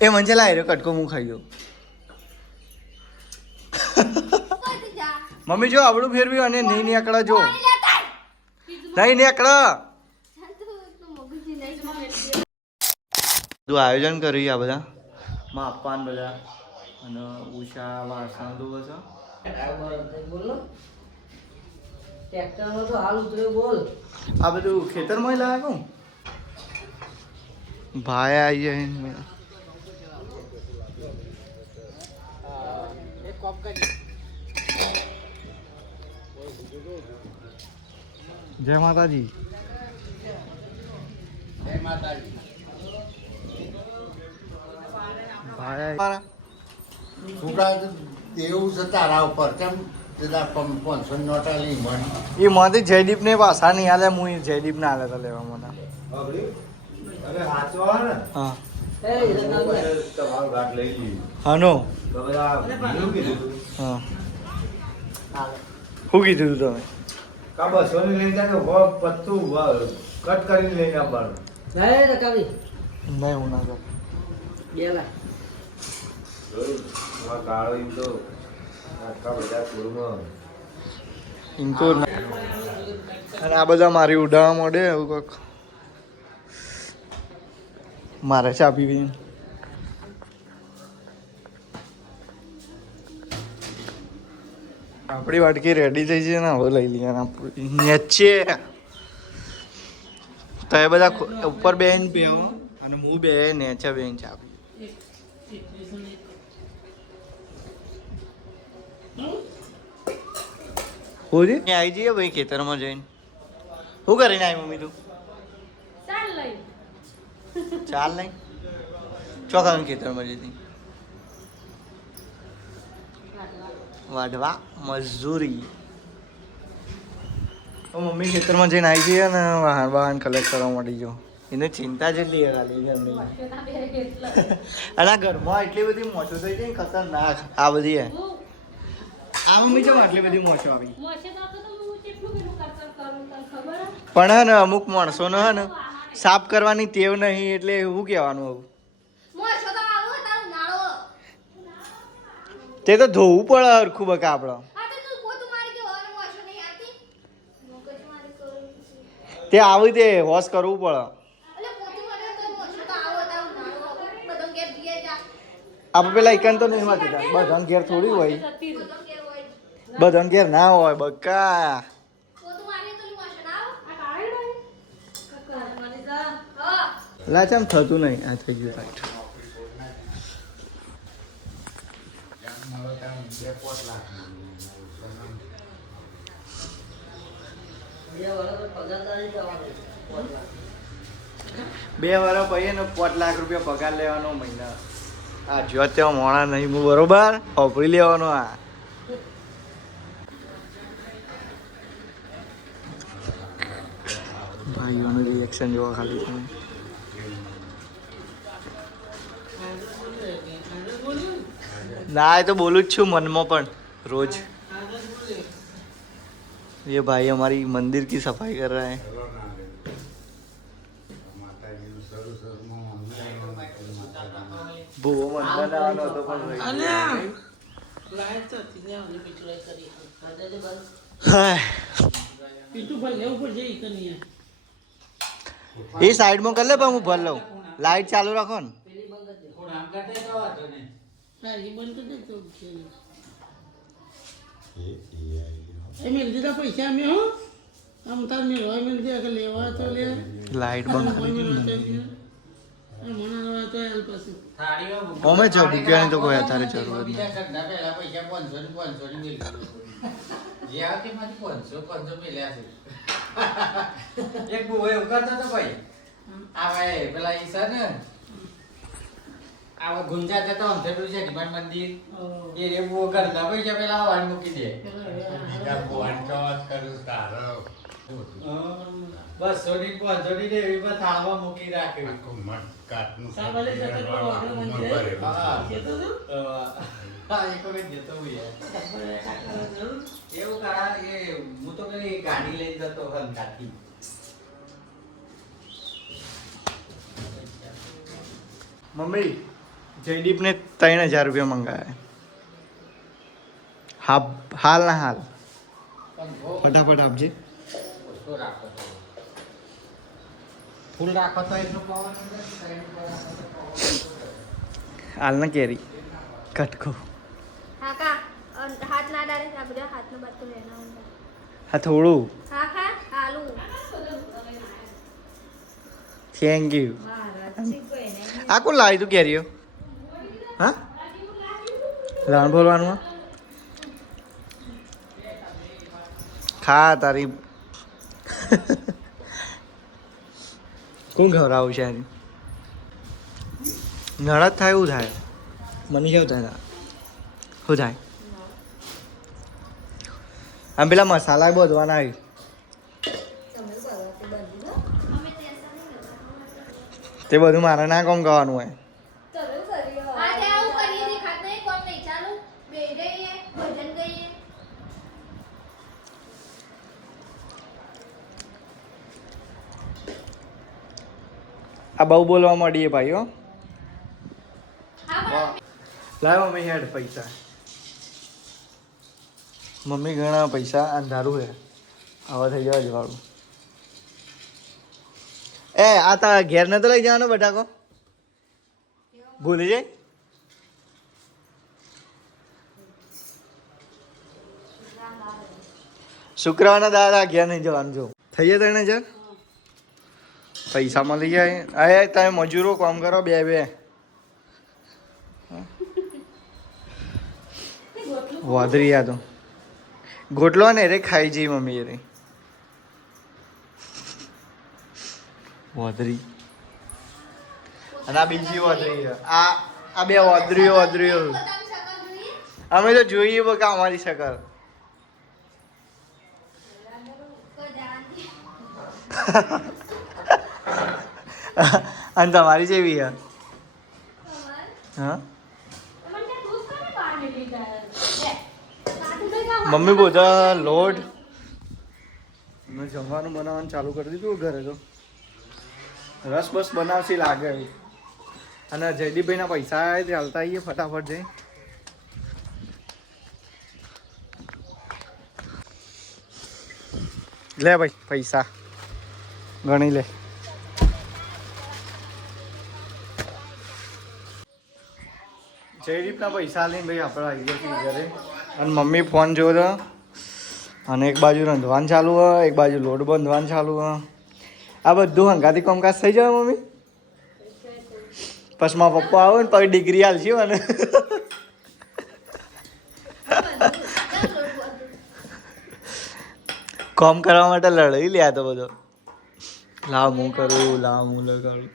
એ મને લાય રે કટકો હું ખાઈ ગયો. મમ્મી જો આવડું ફેરવ્યું અને નહીં નીકળે જો નહીં નીકળે. તું આયોજન કર્યું આ બધા માપાન બધા અને ઉષા વાસણ તો બસ આ બધું ખેતરમાં લાવ્યા કહું ભાઈ આવી જાય જય માતાજી. જય માતાજી. ભાઈ એવું છે તારા ઉપર કેમ 500 નોટા લઈ મળી એ માંથી જયદીપ ને પાછા નહીં હાલે હું જયદીપ ને હાલે તો લેવા મને. અરે સાચો ને હા તમારો ઘાટ લઈ લીધું હાનો હા શું કીધું તું તમે? કા 200 ની લઈ જાય પત્તું કટ કરીને લઈને આવવાનું નહીં હું ના કરું. કાળો એમ તો આખા બધા પૂરમાં એમ તો અને આ બધા મારી ઉડાવવા માંડે એવું કંઈક મારે ચા પીવી. આપણી વાટકી રેડી થઈ છે ને હવે લઈ લઈએ નીચે તો એ બધા ઉપર બેન પીવો અને હું બે નીચે બેન ચા પી. હોજી આવી જઈએ ભાઈ ખેતરમાં જઈને. શું કરીને આવી મમ્મી તું? ચાલ નહીં ચોખાનું ખેતરમાં જતી વાઢવા મજૂરી. મમ્મી ખેતરમાં જઈને આવી જઈએ ને વાહન વાહન કલેક્ટ કરવા માંડી જો એને ચિંતા જેટલી ખાલી ઘરની અને આ ઘરમાં એટલી બધી મોછો થઈ જાય ખતરનાક આ બધી હે. આ મમ્મી કેમ આટલી બધી મોછો આવી? પણ હે ને અમુક માણસોને હે ને સાફ કરવાની ટેવ નહીં એટલે એવું કહેવાનું આવું. તે તો ધોવું પડે હરખું બકા આપણે. તે આવી તે વોશ કરવું પડે. આપણે પેલા એકન તો નહીં વાંચી બધા ઘેર થોડી હોય બધા ઘેર ના હોય બકા. લાચ આમ થતું નહીં આ થઈ ગયું રાઈટ. બે વર્ષ પછી ને 5 લાખ રૂપિયા પગાર લેવાનો મહિના. આ જો ત્યાં મોણા નહીં હું બરોબર વાપરી લેવાનો. આ ભાઈઓનું રિએક્શન જોવા ખાલી તમે. ના એ તો બોલું જ છું મનમાં પણ રોજ. ये भाई हमारी मंदिर की सफाई कर रहा है. ભૂવો મંદિર આવવાનો હતો પણ એ સાઈડમાં કરી લે પણ હું ભર લઉં. લાઈટ ચાલુ રાખો ને. પૈસા અમે હો આમ તાર મેં રોય મેં દે કે લેવા તો લે લાઈટ બંધ પછી ઓમે જો ભૂખ્યાની તો કોઈ અત્યારે જરૂર જ નહીં. એક બહુ એવું કરતો તો ભાઈ આ ભાઈ પેલા ઈસા ને આવા ગુંજા જતો આમ થતું છે ડિમાન્ડ મંદિર એ રે બહુ કરતા પૈસા પેલા વાન મૂકી દે બસ સોની પોંચોડી ને એવી પર થાળમાં મૂકી રાખે એવું કરા એ હું તો પેલી ગાડી લઈ જતો હંકાથી. મમ્મી જયદીપને 3000 રૂપિયા મંગાયા. હાલ ના હાલ પણ જો ફટાફટ આપજે. ઓછો રાખો તો. ફૂલ રાખો તો એટલું પાવર નથી, સાઈડ પર રાખો તો power. હાલ ના કેરી કટકો. હા કા હાથ ના ડાલે આ બધા હાથનો બાતો લેના ਹੁੰਦਾ હા થોડું. હા ખા આલુ થેન્ક યુ. આ કોણ લાવી તું કેરીઓ? હા લાણ બોલવાનું ખા તારી. કોણ ખવડાવું છે આની? નળદ થાય એવું થાય. મને કેવું થાય? શું થાય? આમ પેલા મસાલા બધવાના આવી. તે બધું મારે ના કોમ કરવાનું હોય. આજે આવું કરીએ ને ખાત નહીં કોમ નહીં ચાલુ બે જઈએ ભજન ગઈએ આ બહુ બોલવા માંડીએ ભાઈ હો. હા લાવ મમ્મી હેડ પૈસા. મમ્મી ઘણા પૈસા અંધારું હે. આવા થઈ જવા જવાળું. એ આ તારા ઘેર નતો લઈ જવાનો બટાકો? ભૂલી જાય. શુક્રવારના દાદા ઘેર નહીં જવાનું. જો થઈ જાય 3000 પૈસા મળી જાય. અરે તમે મજૂરો કામ કરો બે વાદરી આ તો ગોટલો ને રે ખાઈ જઈ મમ્મી રે વાદરી. અને આ બીજી વાદરી આ બે વાદરીઓ અમે તો જોઈએ બકા અમારી શકલ. અને તમારી જેવી હે. હા મમ્મી બધા લોટ મેં જમવાનું બનાવવાનું ચાલુ કરી દીધું ઘરે. તો રસ બસ બનાવશી લાગે. અને જયદીપભાઈના પૈસા આવે તે હાલતા આવીએ ફટાફટ જઈ. લે ભાઈ પૈસા ગણી લે. જયદીપના પૈસા લઈને ભાઈ આપણે આવી ગયા ઘરે. અને મમ્મી ફોન જોયો તો. અને એક બાજુ રંધવાનું ચાલુ હોય, એક બાજુ લોટ બાંધવાનું ચાલુ હોય. આ બધું હંગાથી કામકાજ થઈ જાય મમ્મી. પછી મારા પપ્પા આવે ને પછી ડિગ્રી હાલશી મને. કામ કરવા માટે લડાઈ લે તો બધો. લાવ હું કરું, લાવ હું લગાડું.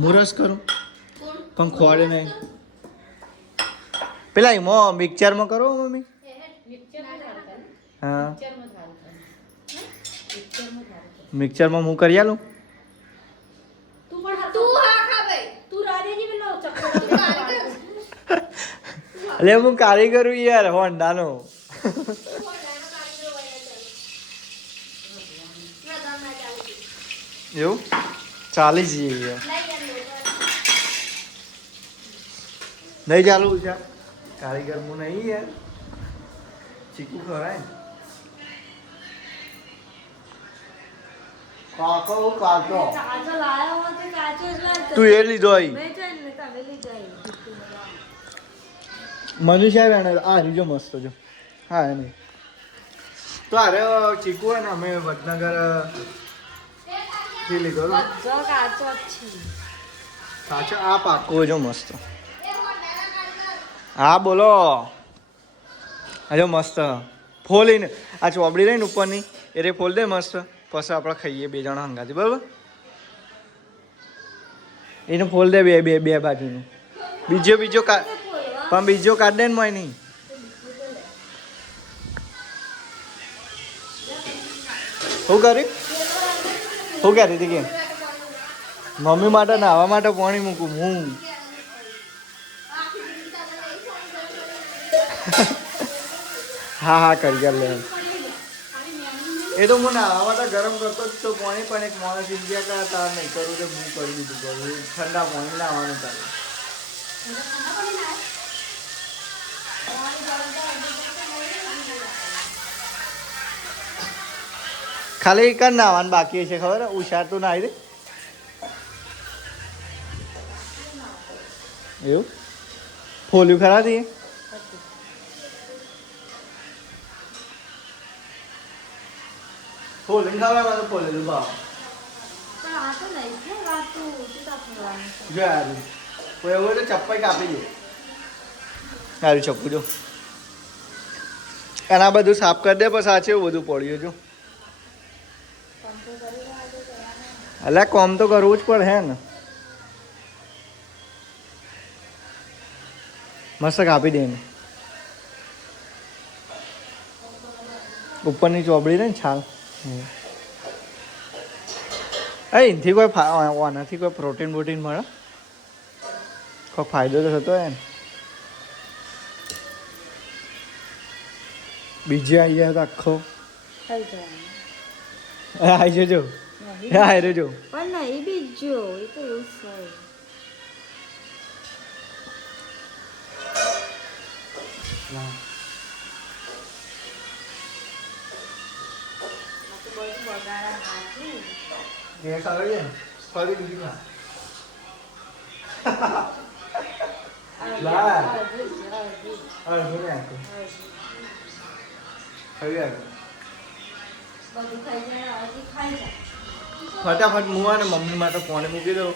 હું રસ કરું પણ ખોડે નહીં. પેલા એમાં મિક્સરમાં કરો મમ્મી. હા મિક્સરમાં હું કરી આલું. તું હા ખા ભાઈ તું રાધેજી પેલો ચક્કર અલે હું કારીગર યાર હોન્ડાનો. એવું ચાલી જઈએ નહીં ચાલુ છે કારીગર હું નહીં યાર. ચીકુ ખરાય કાકો કાચો કાચો લાયો હોય તો કાચો જ લાવતો તું એ લીધો અહીં મેં તો એને તમે લીધો મનીષા વેણે આ રીજો મસ્ત જો. હા એ નહીં તો અરે ચીકુ હોય ને અમે વડનગર થી લીધો જો કાચો જ છે કાચો. આ પાકો જો મસ્ત. હા બોલો. હજો મસ્ત ફોલીને આ ચોપડી રહીને ઉપરની એ રે ફોલ દે મસ્ત. પછી આપણે ખાઈએ બે જણા હંગાથી બરાબર. એને ફોલ દે બે બે બે બાજુનું. બીજો પણ બીજો કાઢ દે ને મોય નહીં. શું કર્યું? શું કહેતી હતી કે મમ્મી માટે નાહવા માટે પાણી મૂકું હું. હા હા કરી લે. એ તો હું નાવા તો ગરમ કરતો જ તો પાણી પણ એક માણસ ઇન્ડિયા કરતા તાર નહીં કરું તો હું કરી દીધું કરું ઠંડા પાણી નાવાનું ચાલે ખાલી કર નાવાનું બાકી છે ખબર ઉષાર તું નાઈ દે એવું ફોલ્યું ખરા દઈએ ફોલ્યું ખાવા તો ફોલેલું ભાવ જો યાર કોઈ એવું તો ચપ્પલ કાપી દે સારું ચપ્પુ જો અને આ બધું સાફ કરી દે પછી સાચે એવું બધું પડ્યું જો અલા કોમ તો કરવું જ પડે હે ને મસ્ત કાપી દે ઉપરની ચોબડી ને છાલ એનાથી કોઈ આનાથી કોઈ પ્રોટીન બોટીન મળે કોઈ ફાયદો તો થતો હોય ને બીજે આવી જાય તો આખો આવી જજો હા જો પણ નહીં બીજો એ તો એવું છે એ સારું છે ફરી બીજું ના લા અડધું ને આખું હવે ફટાફટ હું અને મમ્મી માટે ફોને મૂકી દઉં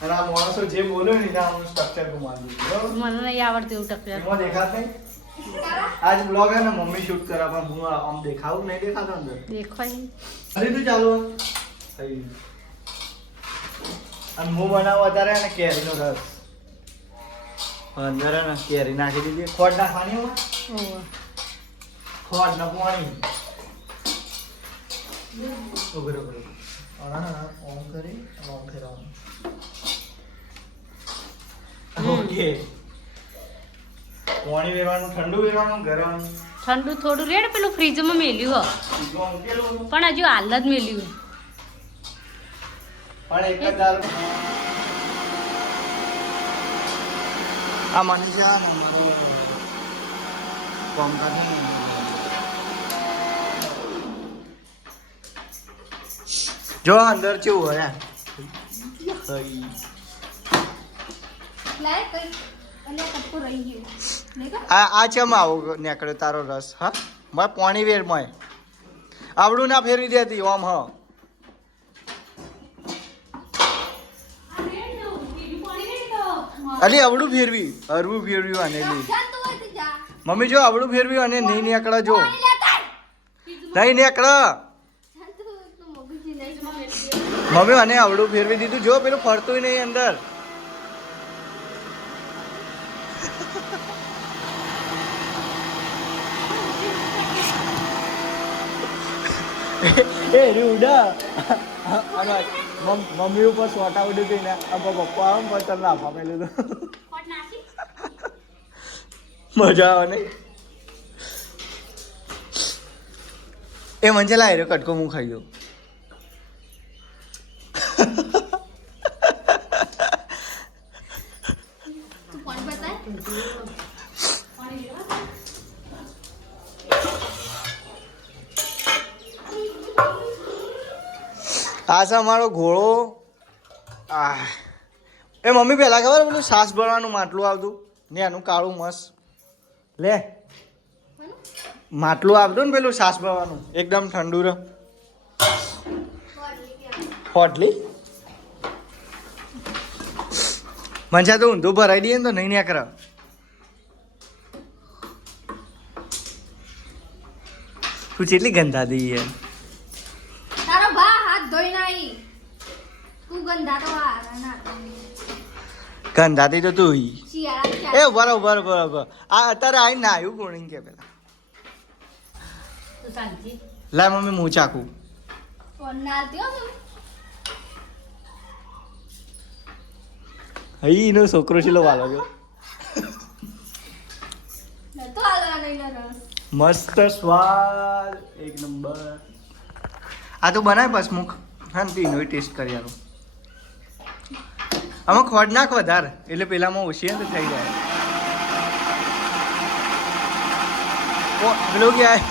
અને આ માણસો જે બોલ્યો ને ત્યાં હું સ્ટ્રક્ચર ગુમાવી દઉં બરાબર મને નહીં આવડતું એવું ટકર એમાં દેખાત નહીં આજ બ્લોગ હે ને મમ્મી શૂટ કરા પણ હું આમ દેખાવું નહીં દેખાતો અંદર દેખાય લીધું ચાલુ થઈ અને હું બનાવું અત્યારે ને કેરીનો રસ અંદર ને કેરી નાખી દીધી ખોટ નાખવાની હોય ખોટ ના પાણી ઉભરે ઉભરે ઓન કરી ઓન કરવાનું ઓકે પાણી વેરવાનું ઠંડુ વેરવાનું ગરમ ઠંડુ થોડું રેડ પેલું ફ્રીજમાં મેલ્યું પણ હજુ હાલ જ મેલ્યું પણ એક જ દાલ આ મને છે ને મારો કામકાજ જો અંદર કેવું હોય આ ચમ આવો નીકળ્યો તારો રસ હા મારે પાણી વેર મય આવડું ના ફેરવી દેતી ઓમ હ અલી આવડું ફેરવી અરવું ફેરવ્યું આને મમ્મી જો આવડું ફેરવ્યું અને નહીં નીકળે જો નહીં નીકળે મમ્મી અને આવડું ફેરવી દીધું જો પેલું ફરતું નહીં અંદર એ રૂડા મમ્મી ઉપર સોટા ઉડી ગઈ ને પપ્પા આવે ને તને લાફા પેલું તો મજા આવે ને એ મને લાવી રહ્યો કટકો હું ખાઈ ગયો આ છે અમારો ઘોડો એ મમ્મી પહેલા ખબર પેલું સાસ ભરવાનું માટલું આવતું ને એનું કાળું મસ્ત લે માટલું આવતું ને પેલું સાસ ભરવાનું એકદમ ઠંડુ રહે હોટલી મંચા તો ઊંધું ભરાઈ દઈએ ને તો નહીં નીકળે તું કેટલી ગંધા દઈ યાર તારો ભા હાથ ધોઈ નાઈ તું ગંદા તો ગંધાતી તો તું શિયાળા એ બરોબર બરોબર આ અત્યારે આવીને ના આવ્યું કોણ કે પેલા લાય મમ્મી હું ચાકું ફોન ના આલતી હો હઈ એનો છોકરો છેલ્લો વાલો ગયો નતો આલવા નહીં રસ મસ્ત સ્વાદ એક નંબર આ તો બનાય બસ મુખ હા ને પીનો ટેસ્ટ કરી આલો આમાં ખોટ નાખ વધારે એટલે પેલામાં ઓછી ને તો થઈ જાય પેલો ક્યાં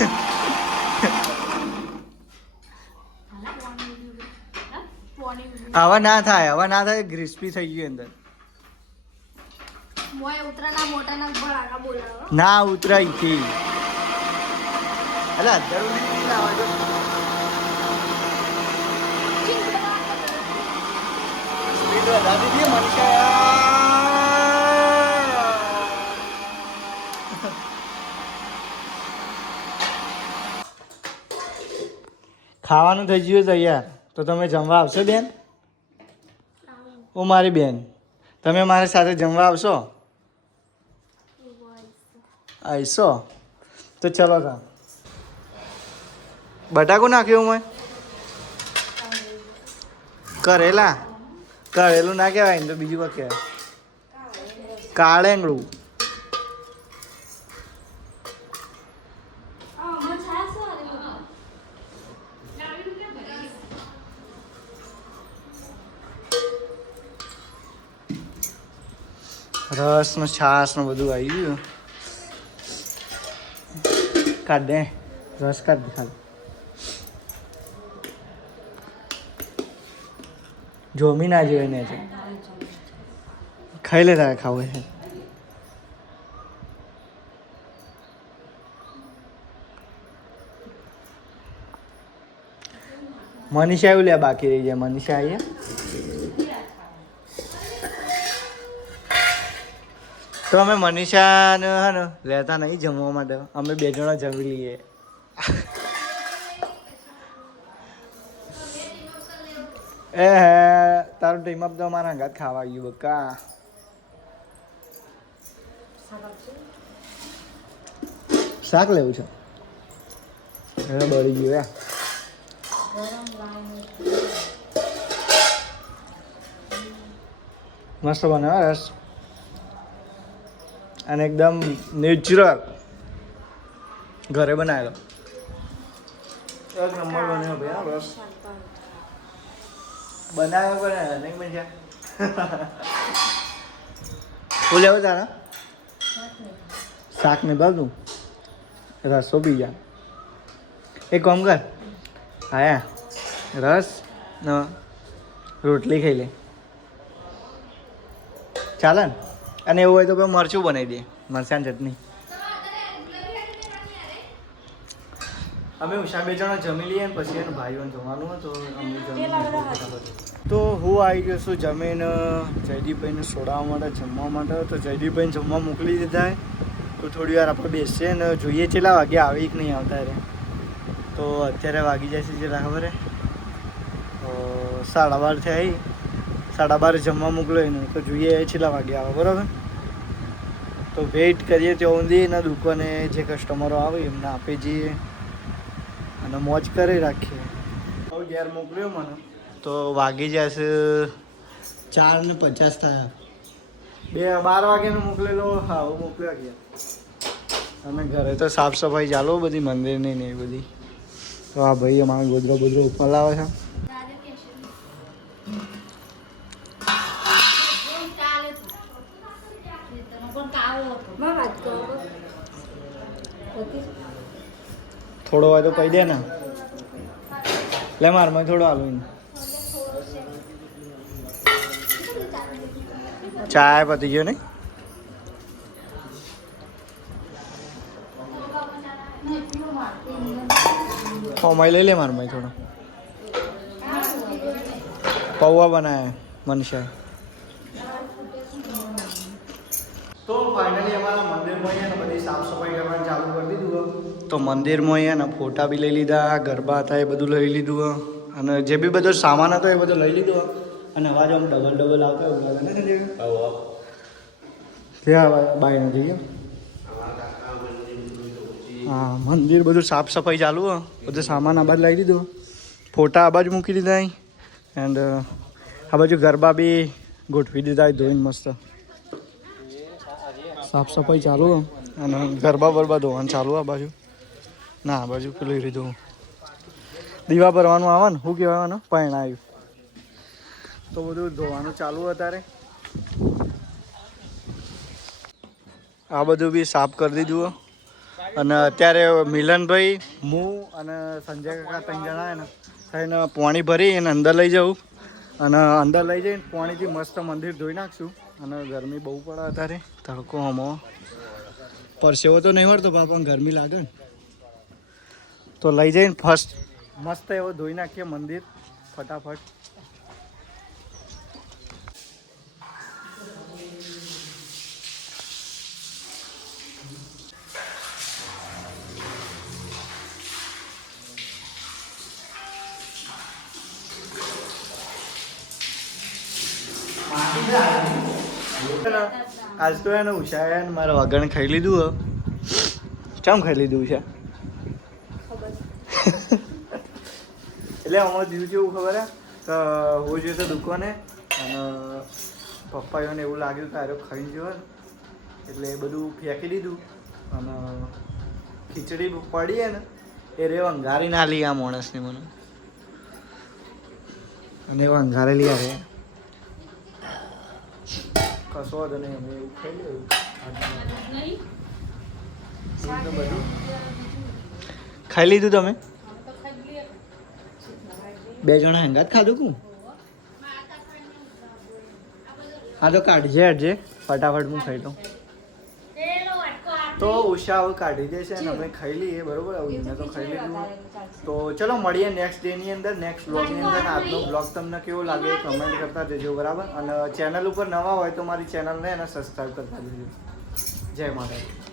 આવા ના થાય ક્રિસ્પી થઈ ગયું અંદર મોય ઉતરાના મોટાના ભળાકા બોલાવો ના ઉતરાય થી અલા જરૂર નહીં લાવવા જો સ્પીડ વધારી દીધી મનકા ખાવાનું થઈ ગયું તૈયાર તો તમે જમવા આવશો બેન ઓ મારી બેન તમે મારી સાથે જમવા આવશો આવીશો તો ચલો તા બટાકું નાખ્યું મેં કરેલું ના કહેવાય ને તો બીજું કોઈ કહેવાય કાળેંગળું રસ ને છાસ ને બધું આવી ગયું કાઢ દે રસ કાઢ દે ખાલી જોમી ના જોઈએ ને છે ખાઈ લે તારે ખાવું છે મનીષા એવું લે બાકી રહી જાય મનીષા આવીએ તો અમે મનીષાને હે ને લેતા નહીં જમવા માટે અમે 2 જણા જમી લઈએ એ હે તારું ટીમ અપ તો અમારા હંગાત ખાવા આવ્યું બકા શાક લેવું છે એને બળી ગયું યા મસ્ત બનાવે રસ અને એકદમ નેચરલ ઘરે બનાવેલો એક નંબર બન્યો ભાઈ રસ બનાવ્યો પણ નહીં બન્યા શું લેવું તારા શાક ને ભાવતું રસો બીજા એક કામ કર આયા રસ ને રોટલી ખાઈ લે ચાલે ને અને એવું હોય તો કોઈ મરચું બનાવી દે મરચાંની ચટણી અમે ઉષા 2 જણા જમી લઈએ ને પછી એનું ભાઈઓને જમવાનું હોય તો અમે જમી તો હું આવી ગયો છું જમીને જયદીપભાઈને સોડાવવા માટે જમવા માટે તો જયદીપભાઈને જમવા મોકલી દીધા તો થોડી વાર આપણે બેસીએ ને જોઈએ કેટલા વાગે આવી કે નહીં આવતા રે તો અત્યારે વાગી જાય છે જેટલા ખબર હે 12:30 થઈ 12:30 જમવા મોકલ્યો ને તો જોઈએ કેટલા વાગે આવે બરાબર તો વેઇટ કરીએ ત્યાં સુધી એના દુકાને જે કસ્ટમરો આવે એમને આપી જઈએ અને મોજ કરી રાખીએ હવે ઘેર મોકલ્યો મને તો વાગી જશે 4:50 થયા 12 વાગ્યાનો મોકલેલો હા હું મોકલ્યો ગયા અને ઘરે તો સાફ સફાઈ ચાલુ બધી મંદિરની ને એ બધી તો આ ભાઈ અમારા ગોદરો ઉપર લાવે છે થોડો હોય તો કહી દે ને લે મારમાં થોડો આલો ચાય પતી ગયો ને ફોર્માઈ લઈ લે મારમાં થોડો પૌવા બનાયા મનીષાએ તો ફાઇનલી અમારા મંદિરમાં ને બધી સાફ સફાઈ કરવાનું ચાલુ કરી દીધું તો મંદિરમાં ને ફોટા બી લઈ લીધા ગરબા હતા એ બધું લઈ લીધું અને જે બી બધો સામાન હતો એ બધો લઈ લીધો અને અવાજ આમ ડબલ આવતો એવું લાગે ને ત્યાં બાય નથી હા મંદિર બધું સાફ સફાઈ ચાલુ બધું સામાન આ બાજુ લઈ દીધું ફોટા આ બાજુ મૂકી દીધા એન્ડ આ બાજુ ગરબા બી ગોઠવી દીધા ધોઈને મસ્ત સાફ સફાઈ ચાલુ અને ગરબા બરબા ધોવાનું ચાલુ આ બાજુ ના આ બાજુ પેલું રીધું દીવા ભરવાનું આવે ને શું કહેવાનું પરણાયું તો બધું ધોવાનું ચાલુ અત્યારે આ બધું બી સાફ કરી દીધું અને અત્યારે મિલનભાઈ હું અને સંજય કાકા 3 જણા ને થઈને પાણી ભરી અને અંદર લઈ જવું અને અંદર લઈ જઈને પાણીથી મસ્ત મંદિર ધોઈ નાખશું અને ગરમી બહુ પડે અત્યારે તડકો હમો પરસેવો તો નહીં મળતો પણ ગરમી લાગે ને તો લઈ જઈને ફર્સ્ટ મસ્ત એવો ધોઈ નાખીએ મંદિર ફટાફટ આજ તો એને ઉષાએ મારા વગણ ખાઈ લીધું ચમ ખાઈ લીધું છે એટલે અમારે દીધું છે એવું ખબર હે કે હું જોઈએ તો દુકાને અને પપ્પાઓને એવું લાગ્યું કે આરો ખાઈ ગયો એટલે એ બધું ફેંકી દીધું અને ખીચડી પડી ને એ રે અંગારી ના લી આ માણસને મને અને એવું અંગારેલી આવે કશો વાંધો નહીં અમે એવું ખાઈ લેવું બધું ખાઈ લીધું તમે 2 જણા હંગાત ખાધું કું હા તો કાઢજે હટજે ફટાફટ હું ખાઈ લઉં તો ઉષા હવે કાઢી દેશે અને અમે ખાઈ લઈએ બરોબર મેં તો ખાઈ લીધું તો ચલો મળીએ નેક્સ્ટ ડેની અંદર નેક્સ્ટ બ્લોગની અંદર આજનો બ્લોગ તમને કેવો લાગે કમેન્ટ કરતા જજો બરાબર અને ચેનલ ઉપર નવા હોય તો મારી ચેનલને એને સબસ્ક્રાઈબ કરતા જજો જય માતાજી